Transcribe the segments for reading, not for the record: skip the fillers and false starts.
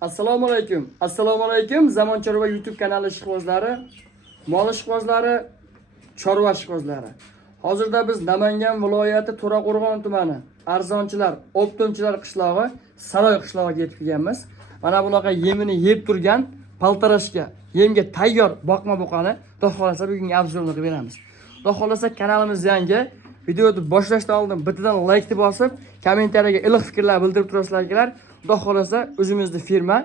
Assalomu alaykum. Assalomu alaykum. Zamon Chorva YouTube kanali ishqibozlari, mol ishqibozlari, chorva ishqibozlari. Hozirda biz Namangan viloyati To'raqo'rg'on tumani arzonchilar, optonchilar qishlog'i, Saroy qishlog'iga yetib kelganmiz. Mana bunaqa yemini yeb turgan paltarashga, yemga tayyor boqma buqani Xudo xolasa bugungi obzorni qilib beramiz. Xudo xolasa kanalimiz yangi. Videoni boshlashdan oldin bittadan like bosib, kommentariyaga iliq fikrlar bildirib turasizlar. Xudo xolasa o'zimizning firma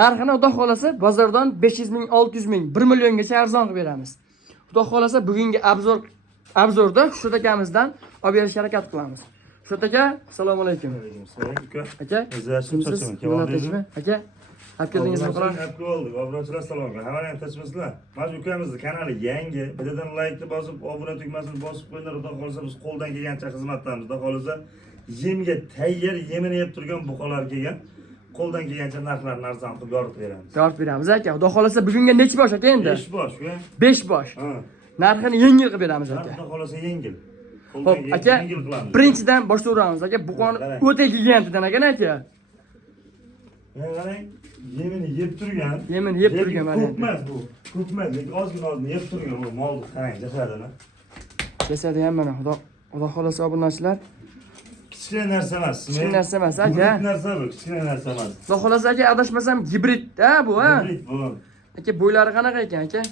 narxini Xudo xolasa bozordan 500 ming, 600 ming, 1 milliongacha arzon qilib beramiz. Xudo xolasa bugungi obzorda Shuhrat akamizdan olib berishga harakat qilamiz. Shuhrat aka, assalomu alaykum. Assalomu alaykum. Aka, o'zlaringiz to'chimi? Aka, akadingizmi qilib? Apga oldik. Obro'chilar salom. Hamma ham tashmasizlar. Mana ukamizning kanali yangi. Bittadan like bosib, obuna tugmasini bosib qo'yinglar. Xudo xolasa biz qo'ldan kelgancha xizmat qilamiz. Xudo xolasa yemga tayyor, yemini yeb turgan buqalar kelgan. Qo'ldan kelgancha narxlarni arzon qilib yoritib beramiz. Yoritib beramiz aka. Xudo xolasa bugunga necha bosh aka endi? 5 bosh, uka. 5 bosh. Ha. Narxini yengil qilib beramiz aka. Xudo xolasa yengil. Xo'p, aka, birinchidan boshlayveramiz aka. Buqani o'ta gigantidan aka aka. Qarang, yemini yeb turgan. Yemini yeb turgan mana. Ko'pmas bu. Ko'pmas, lekin ozgina yeb turgan bu molni qarang, jasadini. Jasadi ham mana Xudo xolasa obunachilar. Kichkina narsa emas. Kichkina narsa emas aka. Hibrid narsa bu, kichkina narsa emas. Xudo xolasa aka adashmasam hibrid-da bu, ha? Hibrid bu. Aka bo'ylari qanaqa ekan aka?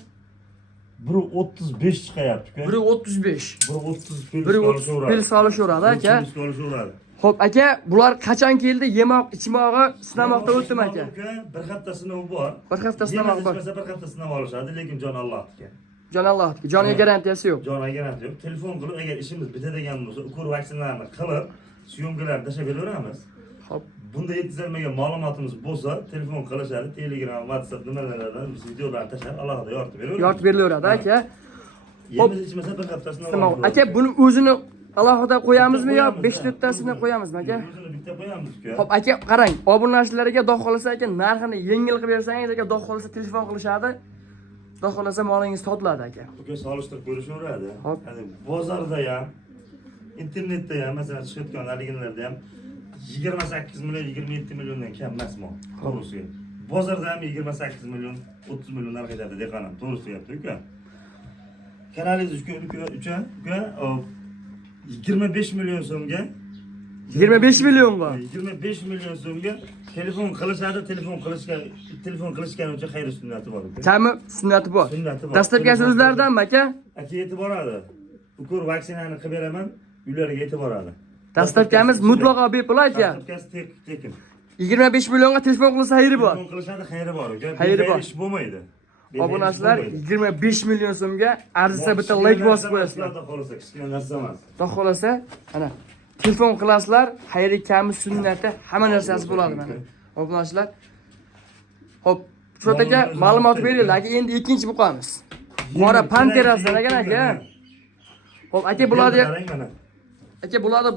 1.35 chiqayapti, uka. 1.35. 1.30 pil solishaveradi aka. Solishaveradi. Xo'p aka, bular qachon keldi? Yemoq, ichmog'i sinamoqda o'tdimi aka? Bir hafta sinov bor. Bir hafta sinov bor. Bir hafta sinov olishadi, lekin jon Allohniki. Jon Allohniki. Joniga garantiyasi yo'q. Joniga garantiya yo'q. Telefon qilib, agar ishimiz bitadigan bo'lsa, ukur vaksinalarni qilib, syomkalarni tashlab beraveramiz. Xo'p. Bunda yetkazilmagan ma'lumotimiz bo'lsa, telefon qilishadi, Telegram, WhatsApp nimalardan biz videolarni tashlab, alohida yoritib beraveramiz. Yoritib berilaveradi aka. Yemiz ichmasa bir haftasini olamiz. Aka, buni o'zini alohida qo'yamizmi yo 5 tasini qo'yamizmi aka? O'zini bitta qo'yamiz-ku. Xo'p aka, qarang, obunachilarga Xudo xolasa aka narxini yengil qilib bersangiz aka, Xudo xolasa telefon qilishadi. Xudo xolasa molingiz sotiladi aka. Uka solishtirib ko'rishaveradi. Hop. Hadi bozorda ham, internetda ham, masalan, chiqayotgan haligilarda ham 28 million, 27 milliondan kam emas mol. To'g'risi. Bozorda ham 28 million, 30 million narx aytadi dehqonlar. To'g'risi deyapti uka. Kanalingiz uchun 25 million so'mga 25 millionga 25 million so'mga telefon qilishadi, telefon qilishgan uchun xayr sunnati bor. Kami sunnati bor. Sunnati bor. Dastlabkasi o'zlaridanmi aka? Aka yetib boradi. Ukur vaksinani qilib beraman, uylariga yetib boradi. Dastlabkamiz mutlaqo bepul aka. Dastlabkasi tekin. 25 millionga telefon qilsa xayri bor. Telefon qilishadi, xayri bor. Xayri bor. Ish bo'lmaydi. Obunachilar 25 million so'mga arzisa bitta like bosib qo'yasizlar. Xudo xolasa, kichkina narsa emas. Xudo xolasa, ana telefon qilasizlar, xayri kami sunnati hamma narsasi bo'ladi mana. Obunachilar. Xo'p, Shuhrat aka ma'lumot beringlar. Aka endi ikkinchi buqamiz. Qora panterasidan aka. Xo'p, aka bularni aka bularni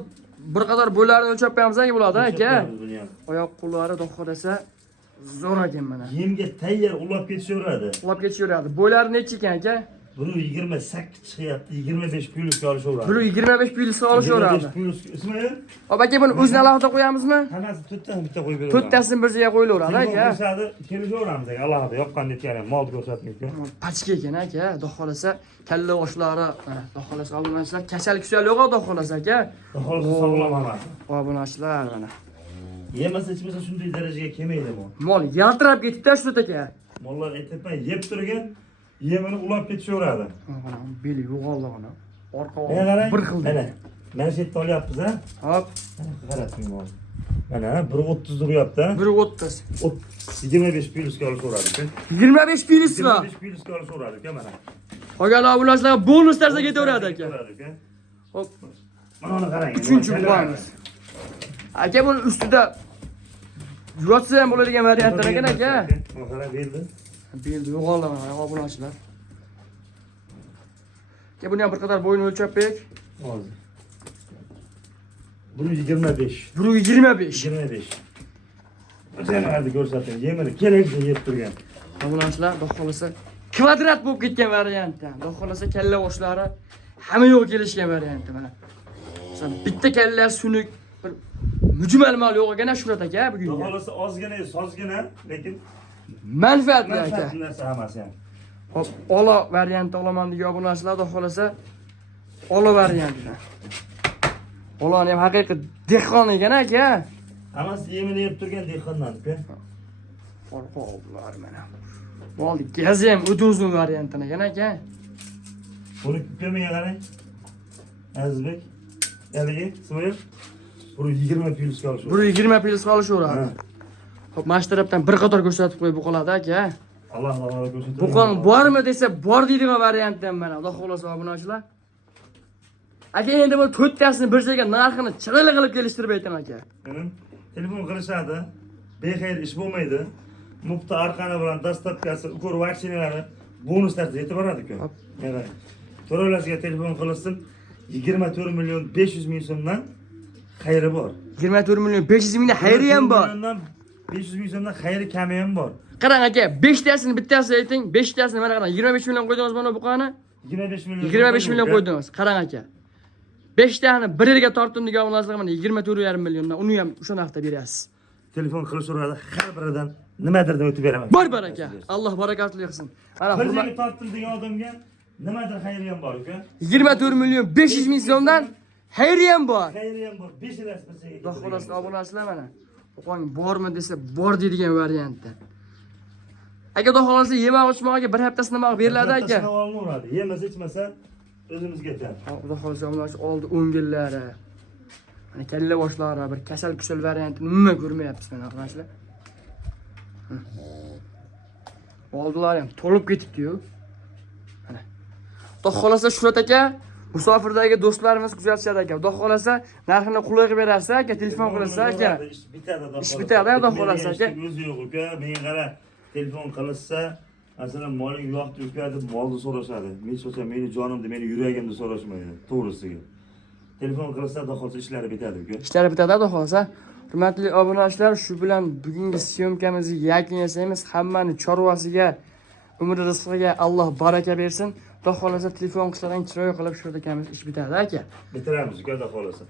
bir qadar bo'ylarini o'lchab qo'yamiz aka bularni aka. Oyoq qo'llari Xudo xolasa zo'r ekan mana. Yemga tayyor ulab ketishaveradi. Ulab ketishaveradi. Bo'ylari necha ekan aka? Buni 28 chiqyapti, 25 plyusga olishaveradi. Buni 25 plyusga olishaveradi. 25 plyus ismi? Hop aka buni o'zini alohida qo'yamizmi? Hammasi to'rttadan bitta qo'yib beraman. To'rttasini bir joyga qo'yilaveradi aka. Qo'yishadi, kelishaveramiz aka. Alohida yoqqan netgani mol ko'rsatmaydi. Pachka ekan aka. Xudo xolasa kalla oshlari, mana Xudo xolasa obunachilar kasal yo'q Xudo xolasa aka. Xudo xolasa sog'lom mana. Obunachilar mana. Yemasa ichmasa shunday darajaga kelmaydi bu. Mol yaltirab ketibdi Shuhrat aka. Mollar aytibman, yeb turgan yemini ulab ketishaveradi. Mana beli yo'g'oldi mana. Orqa bir xil. Mana shu yerda olyapmiz ha. Hop. Qarasing mol. Mana 1.30 uryapti. 1.30. 25 plyusga olishaveradi. 25 plyusga. 25 plyusga olishaveradi aka mana. Qolgan obunachilarga bonus narsa ketaveradi aka. Hop. Mana uni qarang. Uchinchi buqamiz. Aka buni ustida yotsa ham bo'ladigan variantlar ekan aka. Mana qarang beldi. Beldi yo'g'oldi mana obunachilar. Aka buni ham bir qadar bo'yini o'lchab qo'yik. Hozir. Buni 25. Buni 25. 25. O'zini ko'rsating. Yemini kerakcha yeb turgan. Obunachilar Xudo xolasa kvadrat bo'lib ketgan variantda. Xudo xolasa kalla oshlari hamma yo'q kelishgan variantda mana. Masalan, bitta kalla sunik bir mujmal mal yo'q ekan Shuhrat aka Xudo bugunga. xolasa ozgina, sozgina, lekin Manfaatli aka. manfaatli narsa hammasi ham. Hop, ola variantni olaman degan obunachilar xudo xolasa ola variantni. Olani ham haqiqiy dehqon ekan aka. Hammasi yemini yeb turgan dehqondan-ku. Qo'rqoqlar mana. Bo'ldi, gazi ham o'ta uzun variantini ekan aka. Buni ko'rmay qarang. Azizbek. Haligi, Ismoil. Buni 20 plyusga olishadi. Buni 20 plyus qolishaveradi. Ha. Hop, mana shu tarafdan bir qator ko'rsatib qo'yib qoladi aka. Alloh taolo ko'rsatsin. Buqon bormi desa, bor deydigan variantdan mana. Xudo xolasa obunachilar. Aka endi bu 4 tasini bir joyga narxini chiroyli qilib kelishtirib aytaman aka. Telefon qilishadi. Bexayr ish bo'lmaydi. Nuqta arqani bilan dastavkasi, ukor vaksinalari bonus tarzda yetib boradi-ku. Mana to'ralasiga telefon qilsin 24 million 500 ming so'mdan xayri bor. 24 million 500 mingdan xayri ham bor. 500 ming so'mdan xayri kami ham bor. Qarang aka, 5 tasini bittasi ayting, 5 tasini mana qarang, 25 million qo'ydingiz mana buqani. 25 million. 25 million qo'ydingiz. Qarang aka. 5 tani bir yerga tortdim degan narsaga mana 24,5 milliondan uni ham o'sha narxda berasiz. Telefon qilishaveradi, har biridan nimadirdan o'tib beraman. Bor aka. Alloh barakatli qilsin. Mana Bir hurmat joyga tortdim degan odamga nimadir xayri ham bor-ku. 24 million 500 ming so'mdan xayri ham bor. Xayri ham bor. 5 elas bir joyga. Xudo xolasa obunachilar mana. Qo'ying bormi desa, bor deydigan variantda. Aka xudo xolasa yemoq ichmoqga bir haftasi nima beriladi aka? Olinadi. Yemasa ichmasa o'zimizga aytadi. Xudo xolasa obunachi oldi 10 yillari. Mana kalla boshlari bir kasal variantini umuman ko'rmayapmiz mana obunachilar. Oldilar ham to'lib ketibdi-yu. Mana. Xudo xolasa Shuhrat aka musofirdagi do'stlarimiz kuzatishadi aka. Xudo xolasa narxini qulay qilib berasiz aka, telefon qilasiz aka. Ish bitadi, Ish bitadi, xudo xolasa aka. O'zi yo'q uka, menga qara, telefon qilsa, masalan, moling yo'qdi uka deb molni so'rashadi. Men so'rasam, meni jonimni, meni yuragimni so'rashmaydi, to'g'risiga. Telefon qilsa, xudo xolasa ishlari bitadi uka. Ishlari bitadi, xudo xolasa. Hurmatli obunachilar, shu bilan bugungi syomkamizni yakun yasaymiz. Hammani chorvasiga, umr rizqiga Alloh baraka bersin. Xudo xolasa telefon qilsalaring chiroy qilib Shuhrat akamiz ish bitadi aka. Bitiramiz uka, xudo xolasa.